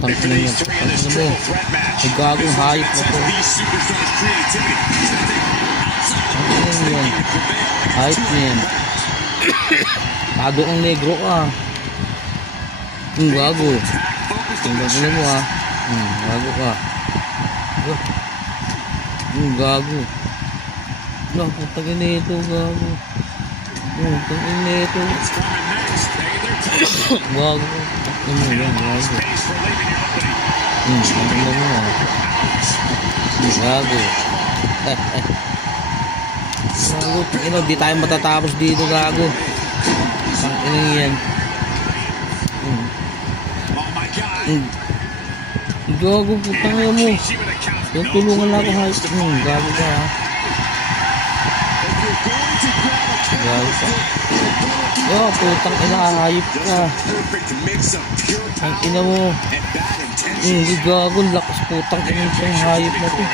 putang ina niya. Putang ina mo. May gagong hayop na to. Ang ina niyan. Hayop niyan. Pado ang negro ka. Gago. Tingnan mo mo ha. Gago ka. Gago. Wala, putang ina ito. Gago. Putang ina ito. Gago. Putang ina yan. Gago. Tingnan mo ha. Gago. Gago. Tingnan mo. Di tayo matatapos dito. Gago. Putang ina yan. Gago, putang ina mo. Yung tulungan na ako hayop. Gago ka ha. Gago ka. Oh, putang ina, hayop ka. Ang ina mo. Gago, lakas putang ina yung hayop na to.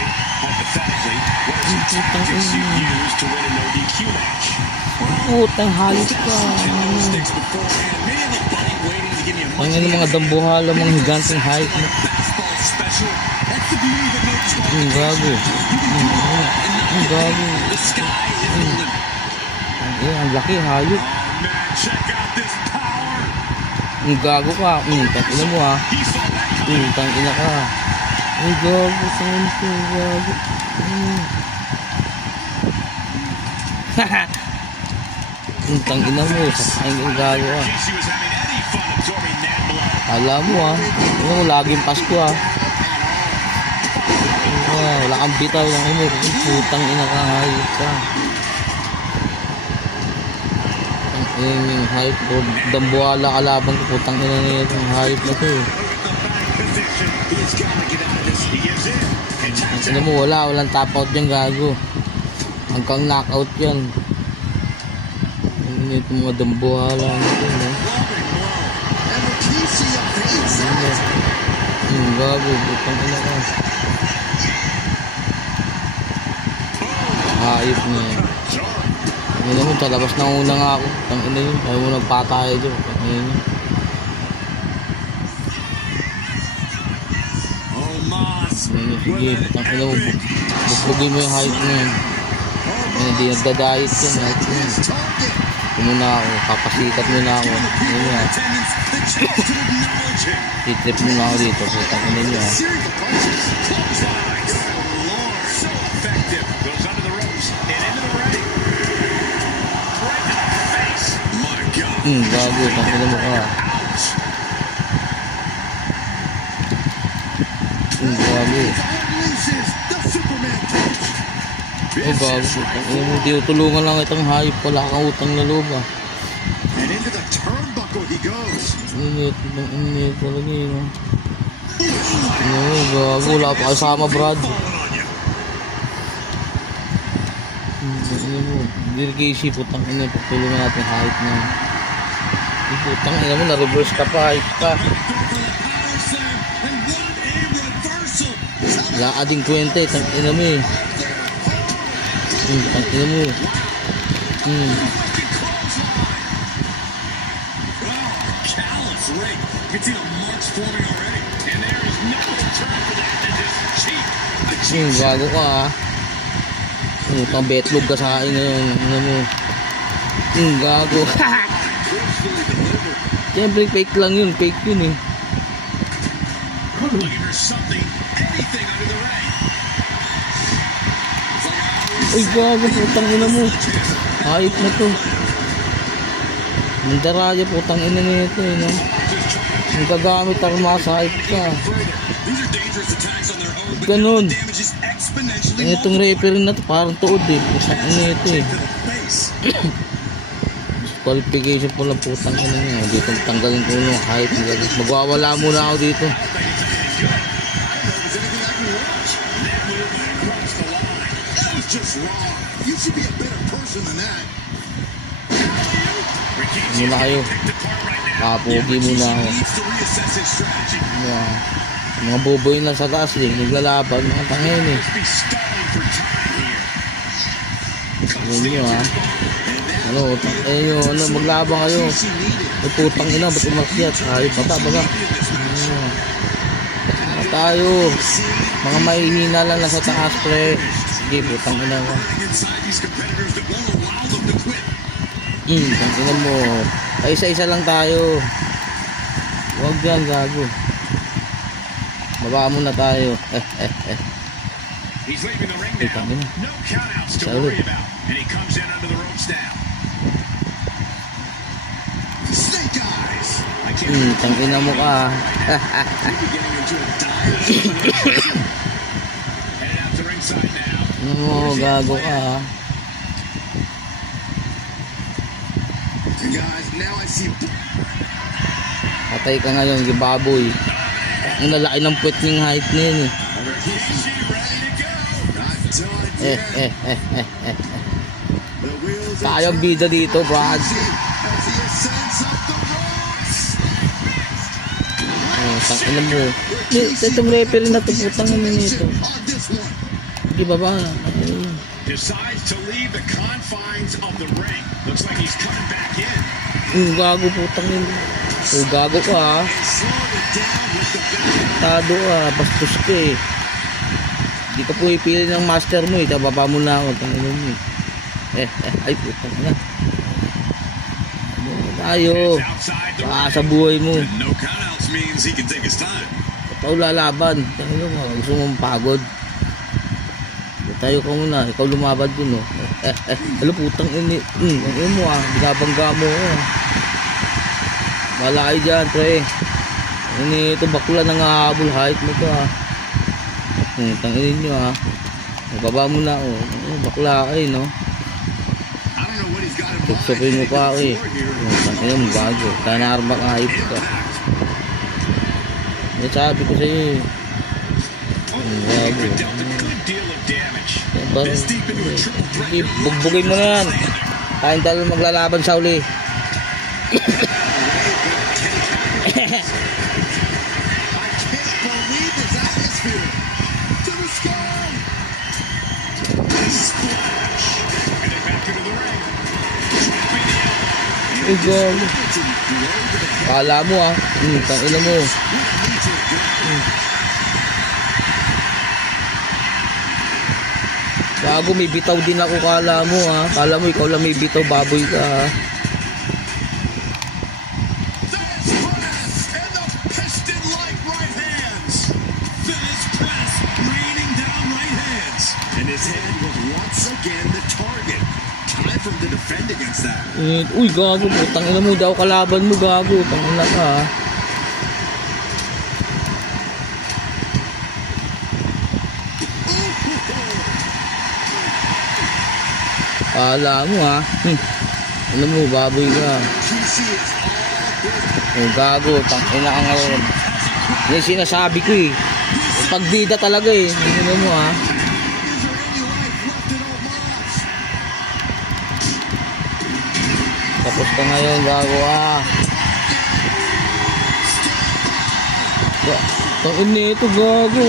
Putang ina. Putang hayop ka. Ang ina mga dambuhala, mga higanteng hayop na. Gago. Gago. Ang laki hayop. Gago ka. Tangina mo ha. Tangina ka. Ay gago. Tangina ko. Gago. Tangina mo. Ang gago ha. Alam mo ha. Ano mo laging Pasko ha. Wala kang bitaw lang mo. Putang ina ka, hayop ka. Yung hayop ko, dambuhala kalaban ko. Putang ina na yung hayop na to. Ano mo, walang top out yan, gago. Hanggang knockout yan. Ito mga dambuhala na to, no? Gago, putang ina ka. Hayop na yan. Ano mo, sa labas na una nga ako. Tangina yun, ayaw mo nagpatay dyan. Tangina yun. Sige, tangina mo. Bugbugin mo yung hayop na yan. Hindi nagdadayit yan. Hayop na yan. Ito muna ako, papasikat muna ako. Ano mo ha. Titrip muna ako dito. Tangina nyo ha. Gago, tangina mo ka. Gago. Oh, gago. Tangina mo, di utulungan lang itong hayop. Wala kang utang na loob ah. Init talaga yun. Gago, wala pa kasama Brad. Dirigasi, putang ina, pagtulungan natin hayop na. Putang ina mo, na-reverse ka pa, hayop ka. Wala ka ding kwenta eh, tang ina mo eh. Tang ina mo. Gago ka ah. Pang betlog ka sa akin ngayon. Ano mo? Gago. Siyempre fake lang yun. Fake yun eh. Ay gago, putang ina mo. Hayop na to. Mandaraya, putang ina nito eh, no? Ang gagamit armas, hayop ka. Ganun. Itong referee na to parang tuod eh. Putang ina ito eh. Qualification po lang, putang ina niya. Dito tanggalin ko yung height. Magwawala muna ako dito. Muna kayo. Kapogi muna ako. Mga boboy na sa taas eh. Naglalaban. Mga tangin eh. Alam nyo ha. Ano, maglabang kayo. Ay putang ina, ba't umakyat? Ay, baba. tayo. Mga mahihina lang nasa taas, pre. Sige, putang ina mo. Tangina mo. Ay, isa-isa lang tayo. Huwag yan, gago. Baba muna tayo. He's leaving the ring now. No countouts to worry about. And he comes in under the ropes now. Snake eyes. I can't tangina mo ka. getting into a dive. Headed out to ringside now. Ano mo, gago ka. Guys, now I see. Patay ka ngayon, gibaboy. Ang lalaki ng puwet ng height na yun eh. Tayo ang bida dito, Brad. Tangina mo. Itong referee na to, putang ina nito. Di ba ba? Decides to leave the confines of the ring. Looks like he's coming back in. Gago, putang ina. Gago ka ha. Tado ka, bastos ka eh. Di ka po ipili ng master mo eh. Tababa mo na ako. Tangina mo eh. Ay putang ina. Tayo. Sa buhay mo. No countouts means he can take his time. Ikaw lalaban. Tangina mo, gusto mong pagod. Tayo ka muna, ikaw lumaban dun, no? Alam, putang ini. Ang mo, binabangga mo, Wala kayo dyan, pre. Ito, bakla nang hahabol, height mo to, tanginin nyo, Magbaba mo na, bakla kayo, no? Tuksupin mo pa, tanginin mo, bago. Tanarma ka, hayop ka. Sabi ko sa'yo, bago. Bugbugin mo na yan. Kain tayo maglalaban sa uli. Kala mo tangina mo. Gago, may bitaw din ako, kala mo Kala mo ikaw lang may bitaw, baboy ka Uy, gago, putang ina mo daw, kalaban mo, gago, tangina ka Kala mo Ano mo, baboy ka. Gago, tangina ka ngayon. Yan sinasabi ko Pagbida talaga Ano mo Tapos ka ngayon, gago Tangina ito, gago.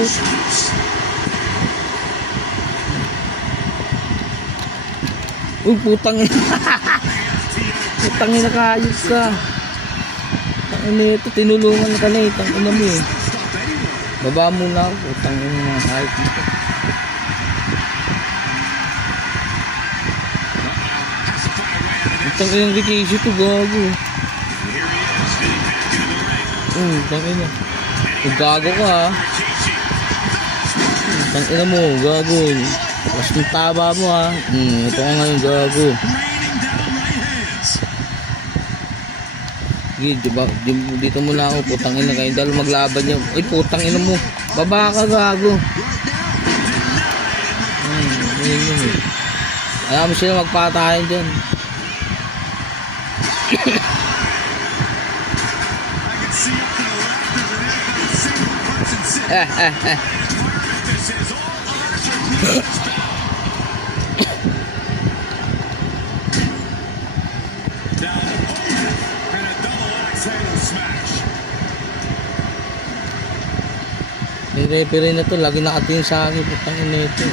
Uy, putang putang ina, kaayos ka. Tangina ito, tinulungan ka na tangina mo Baba mo na ako, putang ina, kahit mo. Putang ina, Rikishi ito, gago. Tangina. Gago ka Tangina mo, gago. Mas ng taba mo ito ka ngayon, gago. Diba, dito muna ako, putang ina kayo dahil maglaban niya. Ay, putang ina mo, baba ka, gago. Ayaw mo sila magpatayin dyan. Yung referee na to, lagi nakatingin sa akin, putang ina ito.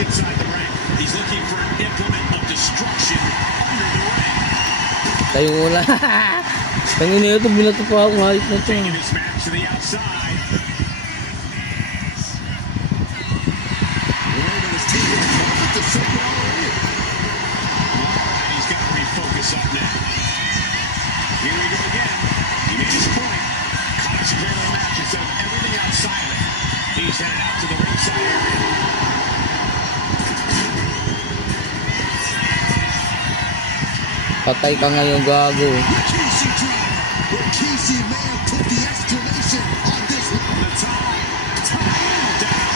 Inside the ring. He's looking for an implement of destruction under the ring. Tayo muna. Tangin na ito, binato pa ako. Hayop na ito. Taking this match to the outside. Roman is taking a moment to set it all in. Alright, he's got to refocus up now. Here we go again. He made his point. Concentrate on the match instead of everything outside of it. He's headed out to the ringside area. Patay ka ngayon, gago. Rikishi driver. Rikishi may have put the exclamation on this one. The time down.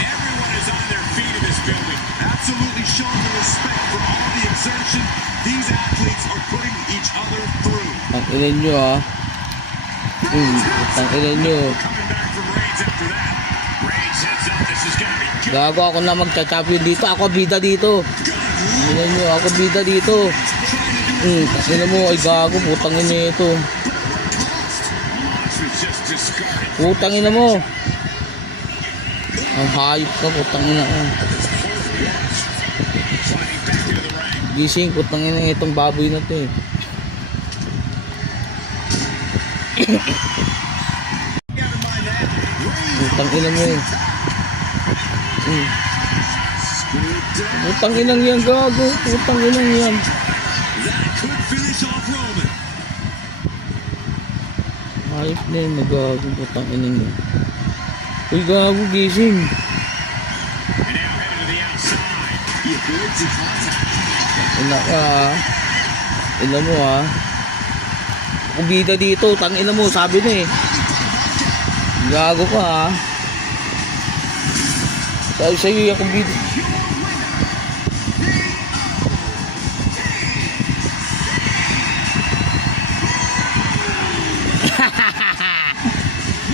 Everyone is on their feet in this building. Absolutely showing the respect for all the exertion these athletes are putting each other through. Ang ilan nyo, ha. Ang ilan nyo. Coming back from Reigns after that. Reigns heads up. This is gonna be good. Gago ako na magcha-champion dito. Ako bida dito. Ilan nyo, ako bida dito. Takin mo, ay gago. Putang ina ito. Mox was just discarded. Putang ina mo. Ang hayop ka, putang ina ka. Sliding back into the ring. Gising, putang ina itong baboy na to eh. Never mind that. Putang ina mo. Putang inang yan, gago. Putang inang yan. That could finish off Roman. Hayop na yun, magago. Putang inang yan. Uy, gago, gising. And now headed to the outside. He avoids the contact. Ina ka, ha. Ina mo, ha. Ako bida dito. Tang ina mo, sabi na eh. Gago ka, ha. Sabi sa'yo, ako bida.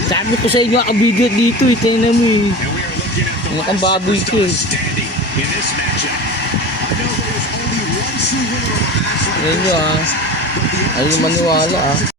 Sabi ko sa inyo, ako bida dito eh. Tingnan mo eh. And we are looking at the Ano kang last baboy ko superstar eh. standing in this matchup. I know there was only one true winner of the match like Ayun nyo, ha. this, but the Ayaw maniwala, ha.